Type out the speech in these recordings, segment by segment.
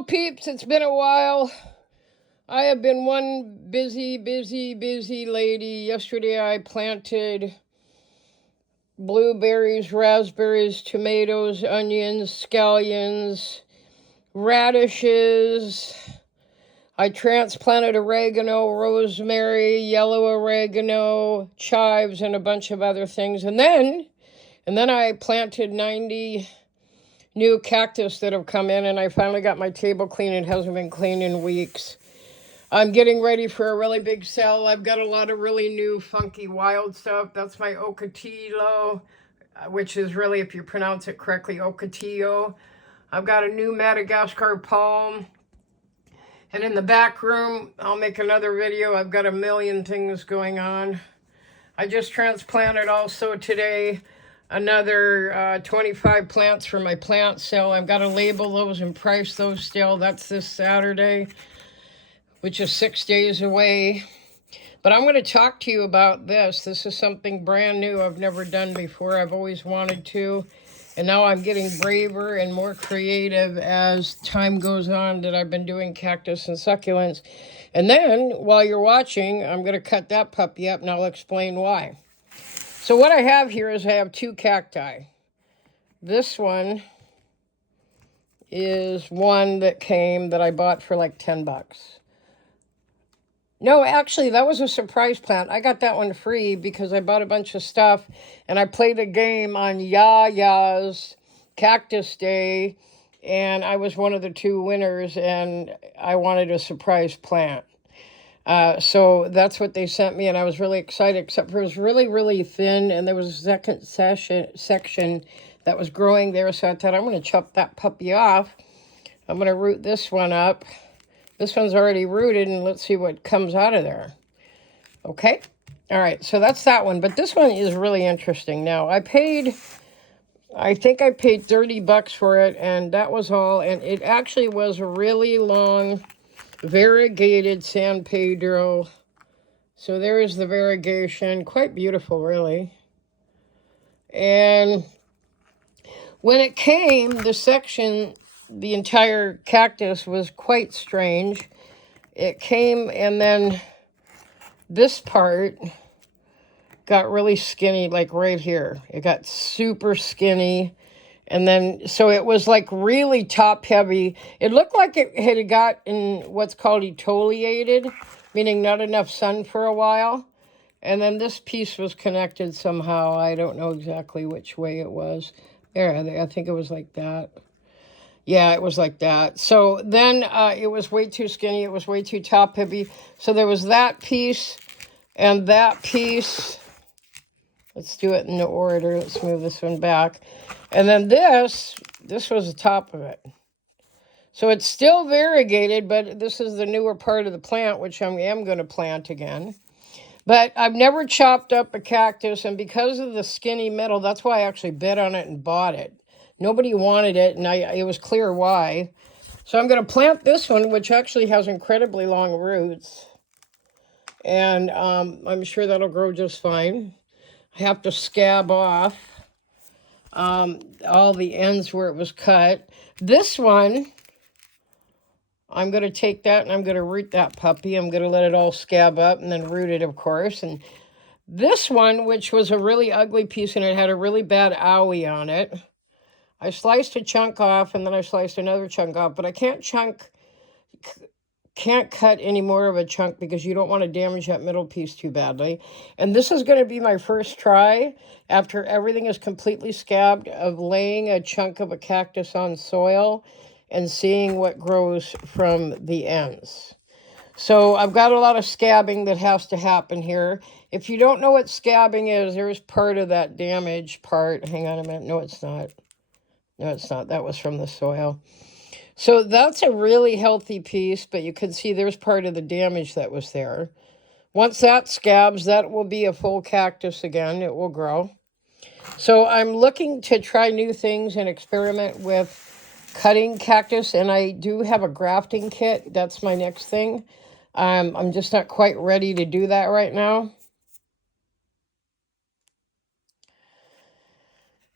Hello, peeps. It's been a while. I have been one busy lady. Yesterday I planted blueberries, raspberries, tomatoes, onions, scallions, radishes. I transplanted oregano, rosemary, yellow oregano, chives, and a bunch of other things. And then I planted 90 new cactus that have come in, and I finally got my table clean. It hasn't been cleaned in weeks. I'm getting ready for a really big sale. I've got a lot of really new, funky, wild stuff. That's my Ocotillo, which is really, if you pronounce it correctly, Ocotillo. I've got a new Madagascar palm. And in the back room, I'll make another video. I've got a million things going on. I just transplanted also today another 25 plants for my plant sale. I've got to label those and price those still. That's this Saturday, which is 6 days away. But I'm going to talk to you about this. This is something brand new I've never done before. I've always wanted to. And now I'm getting braver and more creative as time goes on that I've been doing cactus and succulents. And then, while you're watching, I'm going to cut that puppy up and I'll explain why. So what I have here is I have two cacti. This one is one that came that I bought for like 10 bucks. No, actually, that was a surprise plant. I got that one free because I bought a bunch of stuff and I played a game on Yaya's Cactus Day, and I was one of the two winners, and I wanted a surprise plant. So that's what they sent me, and I was really excited, except for it was really thin, and there was a second section that was growing there, so I thought I'm going to chop that puppy off. I'm going to root this one up. This one's already rooted, and let's see what comes out of there. Okay? All right, so that's that one, but this one is really interesting. Now, I think I paid 30 bucks for it, and that was all, and it actually was a really long variegated San Pedro. So there is the variegation. Quite beautiful, really. And when it came, the entire cactus was quite strange. It came, and then this part got really skinny, like right here. It got super skinny. And then, so it was like really top heavy. It looked like it had got in what's called etoliated, meaning not enough sun for a while. And then this piece was connected somehow. I don't know exactly which way it was. There, I think it was like that. Yeah, it was like that. So then it was way too skinny. It was way too top heavy. So there was that piece and that piece. Let's do it in the order. Let's move this one back. And then this was the top of it. So it's still variegated, but this is the newer part of the plant, which I am going to plant again. But I've never chopped up a cactus, and because of the skinny middle, that's why I actually bid on it and bought it. Nobody wanted it, and it was clear why. So I'm going to plant this one, which actually has incredibly long roots. And I'm sure that'll grow just fine. I have to scab off all the ends where it was cut. This one, I'm going to take that and I'm going to root that puppy. I'm going to let it all scab up and then root it, of course. And this one, which was a really ugly piece and it had a really bad owie on it, I sliced a chunk off and then I sliced another chunk off. But I can't cut any more of a chunk because you don't want to damage that middle piece too badly. And this is going to be my first try after everything is completely scabbed of laying a chunk of a cactus on soil and seeing what grows from the ends. So I've got a lot of scabbing that has to happen here. If you don't know what scabbing is, there's part of that damaged part. Hang on a minute. No, it's not. No, it's not. That was from the soil. So that's a really healthy piece, but you can see there's part of the damage that was there. Once that scabs, that will be a full cactus again. It will grow. So I'm looking to try new things and experiment with cutting cactus, and I do have a grafting kit. That's my next thing. I'm just not quite ready to do that right now.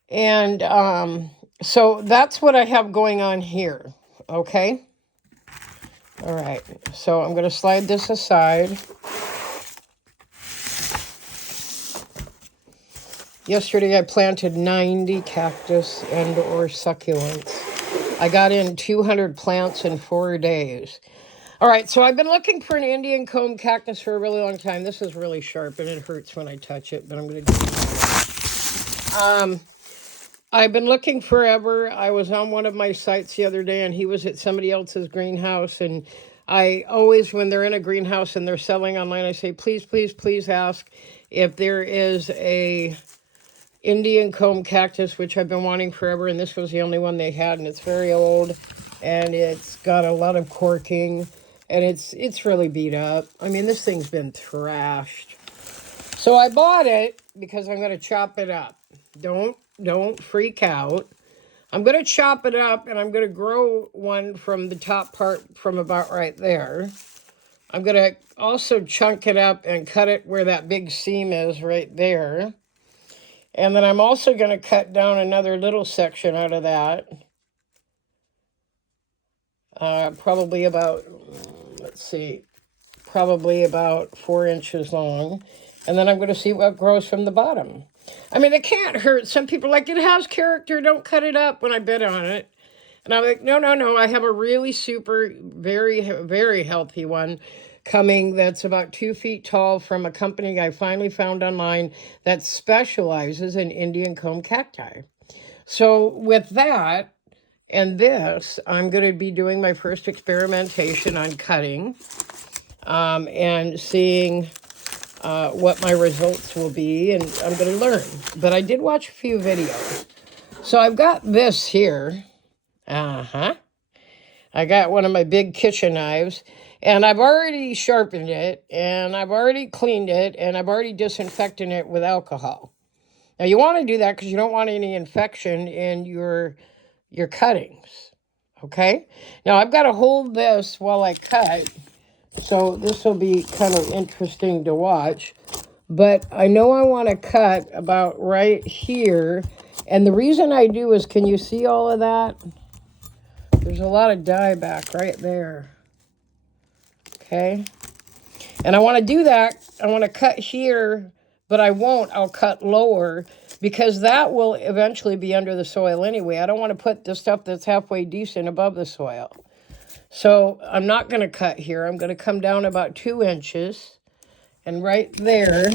And so that's what I have going on here. Okay. All right, so I'm going to slide this aside. Yesterday I planted 90 cactus and or succulents. I got in 200 plants in 4 days. All right, so I've been looking for an Indian comb cactus for a really long time. This is really sharp and it hurts when I touch it, but I'm going to do it. I've been looking forever. I was on one of my sites the other day and he was at somebody else's greenhouse, and I always, when they're in a greenhouse and they're selling online, I say, please, please, please ask if there is a Indian comb cactus, which I've been wanting forever, and this was the only one they had, and it's very old, and it's got a lot of corking, and it's really beat up. I mean, this thing's been thrashed. So I bought it because I'm going to chop it up. Don't freak out. I'm going to chop it up, and I'm going to grow one from the top part from about right there. I'm going to also chunk it up and cut it where that big seam is right there. And then I'm also going to cut down another little section out of that. Probably about, let's see, probably about 4 inches long. And then I'm going to see what grows from the bottom. I mean, it can't hurt. Some people are like, it has character, don't cut it up, when I bid on it. And I'm like, no, no, no. I have a really super, very, very healthy one coming that's about 2 feet tall from a company I finally found online that specializes in Indian comb cacti. So with that and this, I'm going to be doing my first experimentation on cutting and seeing what my results will be, and I'm going to learn. But I did watch a few videos. So I've got this here. I got one of my big kitchen knives, and I've already sharpened it, and I've already cleaned it, and I've already disinfected it with alcohol. Now, you want to do that because you don't want any infection in your cuttings, okay? Now, I've got to hold this while I cut, so this will be kind of interesting to watch. But I know I want to cut about right here, and the reason I do is, can you see all of that? There's a lot of dieback right there, okay? And I want to do that. I want to cut here, but I won't. I'll cut lower because that will eventually be under the soil anyway. I don't want to put the stuff that's halfway decent above the soil. So I'm not going to cut here. I'm going to come down about 2 inches. And right there,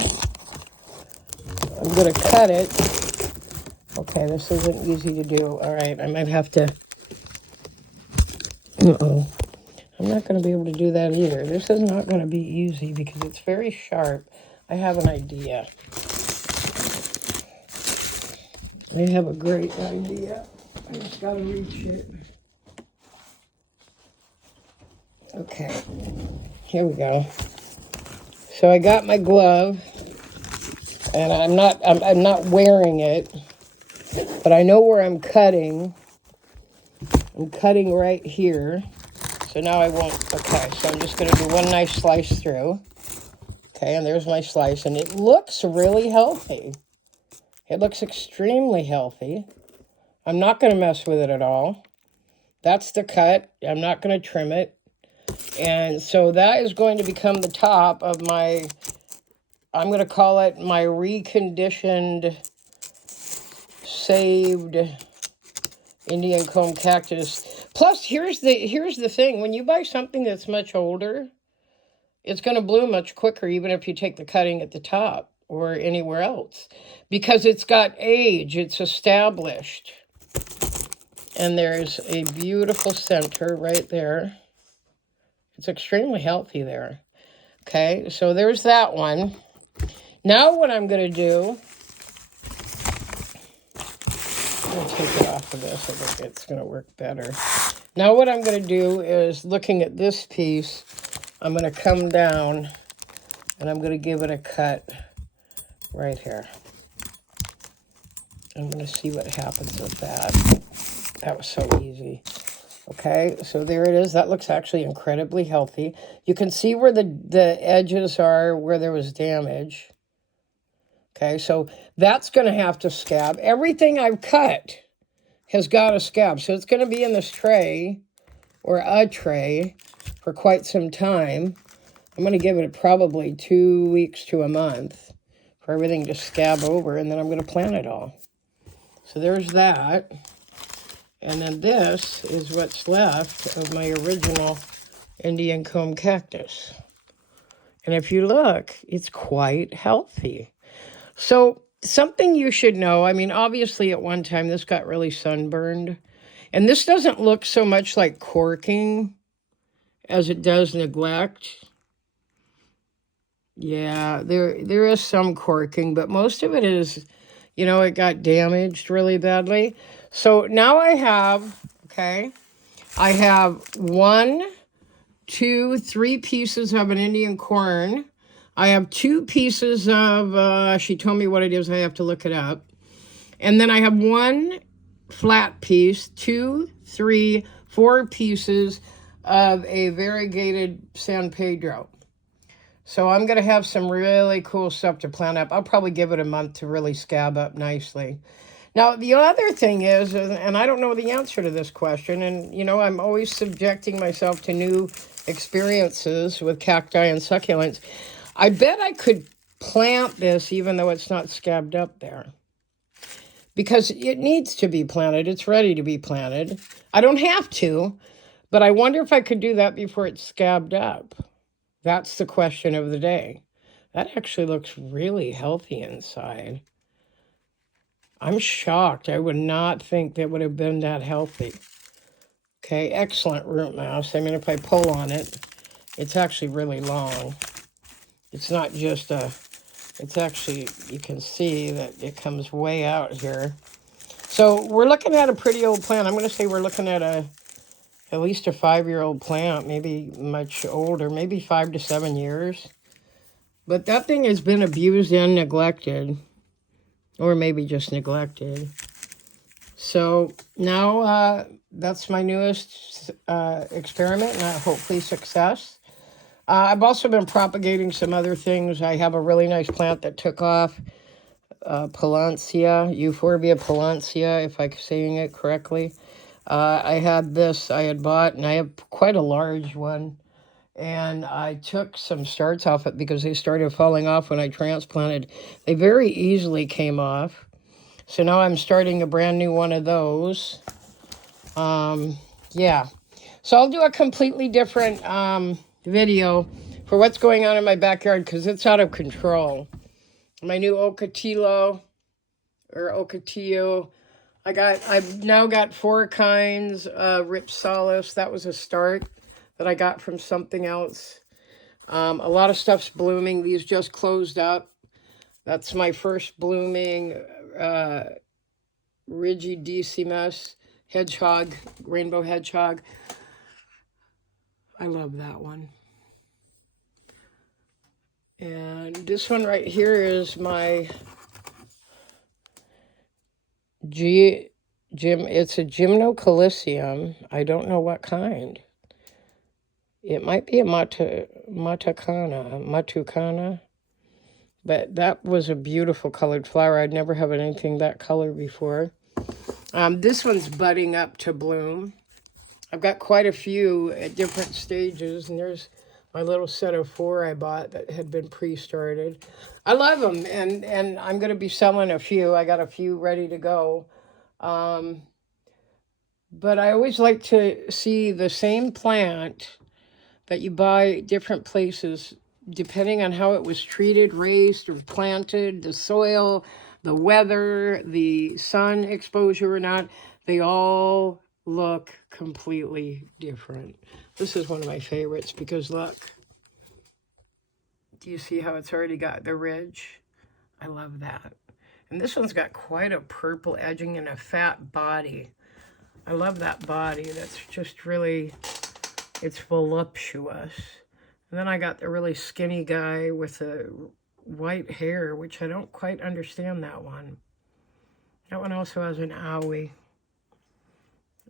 I'm going to cut it. Okay, this isn't easy to do. All right, I might have to... Uh-oh. I'm not going to be able to do that either. This is not going to be easy because it's very sharp. I have an idea. I have a great idea. I just got to reach it. Okay, here we go. So I got my glove, and I'm not wearing it, but I know where I'm cutting. I'm cutting right here. So now I won't, okay, so I'm just going to do one nice slice through. Okay, and there's my slice, and it looks really healthy. It looks extremely healthy. I'm not going to mess with it at all. That's the cut. I'm not going to trim it. And so that is going to become the top of my, I'm going to call it my reconditioned, saved Indian comb cactus. Plus, here's the thing. When you buy something that's much older, it's going to bloom much quicker, even if you take the cutting at the top or anywhere else, because it's got age. It's established. And there's a beautiful center right there. It's extremely healthy there. Okay, so there's that one. Now what I'm going to do, I'm going to take it off of this. I think it's going to work better. Now what I'm going to do is, looking at this piece, I'm going to come down and I'm going to give it a cut right here. I'm going to see what happens with that. That was so easy. Okay, so there it is. That looks actually incredibly healthy. You can see where the edges are, where there was damage. Okay, so that's going to have to scab. Everything I've cut has got a scab. So it's going to be in this tray, or a tray, for quite some time. I'm going to give it probably 2 weeks to a month for everything to scab over, and then I'm going to plant it all. So there's that. And then this is what's left of my original Indian comb cactus. And if you look, it's quite healthy. So something you should know, I mean, obviously at one time this got really sunburned. And this doesn't look so much like corking as it does neglect. Yeah, there is some corking, but most of it is, you know, it got damaged really badly. So now I have, okay, I have 1, 2, 3 pieces of an Indian corn. I have 2 pieces of, she told me what it is, I have to look it up. And then I have 1 flat piece, 2, 3, 4 pieces of a variegated San Pedro. So I'm going to have some really cool stuff to plant up. I'll probably give it a month to really scab up nicely. Now, the other thing is, and I don't know the answer to this question, and, you know, I'm always subjecting myself to new experiences with cacti and succulents. I bet I could plant this even though it's not scabbed up there, because it needs to be planted. It's ready to be planted. I don't have to, but I wonder if I could do that before it's scabbed up. That's the question of the day. That actually looks really healthy inside. I'm shocked. I would not think that would have been that healthy. Okay, excellent root mass. I mean, if I pull on it, it's actually really long. It's not just it's actually, you can see that it comes way out here. So we're looking at a pretty old plant. I'm going to say we're looking at at least a 5-year-old plant, maybe much older, maybe 5 to 7 years. But that thing has been abused and neglected, or maybe just neglected. So now that's my newest experiment, and hopefully success. I've also been propagating some other things. I have a really nice plant that took off, Palancia, Euphorbia Palancia, if I'm saying it correctly. I had this I had bought, and I have quite a large one. And I took some starts off it because they started falling off when I transplanted. They very easily came off. So now I'm starting a brand new one of those. Yeah. So I'll do a completely different video for what's going on in my backyard because it's out of control. My new Ocotillo or Ocotillo. I've now got 4 kinds of Ripsalis. That was a start that I got from something else. A lot of stuff's blooming. These just closed up. That's my first blooming Rigidicimus hedgehog, rainbow hedgehog. I love that one. And this one right here is my it's a Gymnocalycium. I don't know what kind. It might be a Matucana. But that was a beautiful colored flower. I'd never had anything that color before. This one's budding up to bloom. I've got quite a few at different stages, and there's my little set of 4 I bought that had been pre-started. I love them, and I'm going to be selling a few. I got a few ready to go. But I always like to see the same plant that you buy different places, depending on how it was treated, raised, or planted, the soil, the weather, the sun exposure or not, they all look completely different. This is one of my favorites because look, do you see how it's already got the ridge? I love that. And this one's got quite a purple edging and a fat body. I love that body. That's just really, it's voluptuous. And then I got the really skinny guy with the white hair, which I don't quite understand that one. That one also has an owie.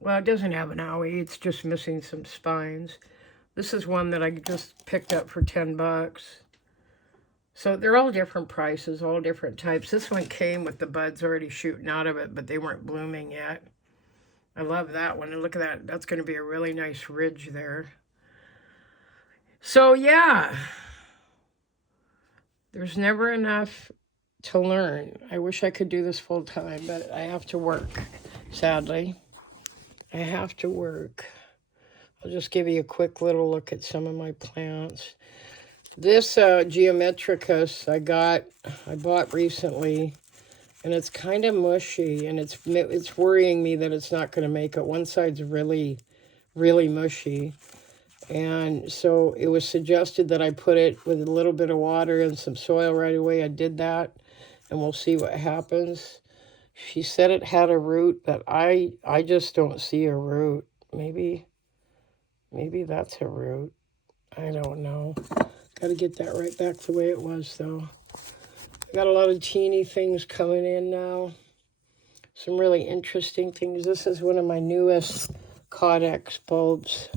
Well, it doesn't have an owie. It's just missing some spines. This is one that I just picked up for 10 bucks. So they're all different prices, all different types. This one came with the buds already shooting out of it, but they weren't blooming yet. I love that one. And look at that. That's going to be a really nice ridge there. So yeah, there's never enough to learn. I wish I could do this full time, but I have to work, sadly. I have to work. I'll just give you a quick little look at some of my plants. This Geometricus I bought recently, and it's kind of mushy, and it's worrying me that it's not going to make it. One side's really, really mushy. And so it was suggested that I put it with a little bit of water and some soil right away. I did that, and we'll see what happens. She said it had a root, but I just don't see a root. Maybe that's a root. I don't know. Got to get that right back the way it was, though. I got a lot of teeny things coming in now. Some really interesting things. This is one of my newest Codex bulbs.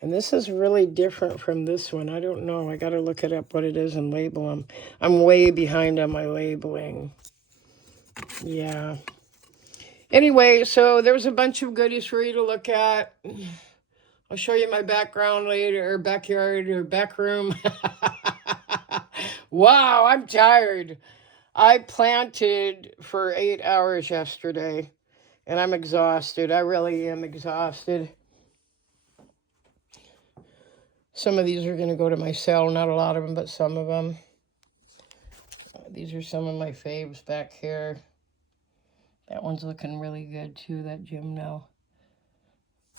And this is really different from this one. I don't know. I got to look it up what it is and label them. I'm way behind on my labeling. Yeah. Anyway, so there's a bunch of goodies for you to look at. I'll show you my background later, or backyard, or back room. Wow, I'm tired. I planted for 8 hours yesterday, and I'm exhausted. I really am exhausted. Some of these are going to go to my cell, not a lot of them, but some of them. These are some of my faves back here. That one's looking really good, too, that gymno.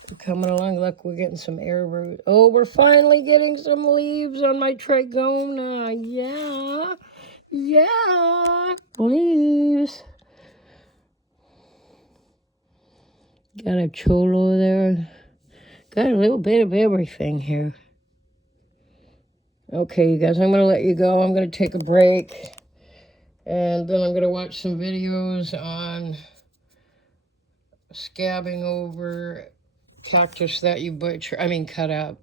We're coming along. Look, we're getting some air root. Oh, we're finally getting some leaves on my trigona. Yeah. Yeah. Leaves. Got a cholo there. Got a little bit of everything here. Okay, you guys, I'm going to let you go. I'm going to take a break. And then I'm going to watch some videos on scabbing over cactus that you cut up.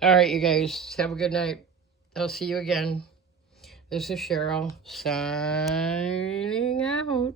All right, you guys, have a good night. I'll see you again. This is Cheryl, signing out.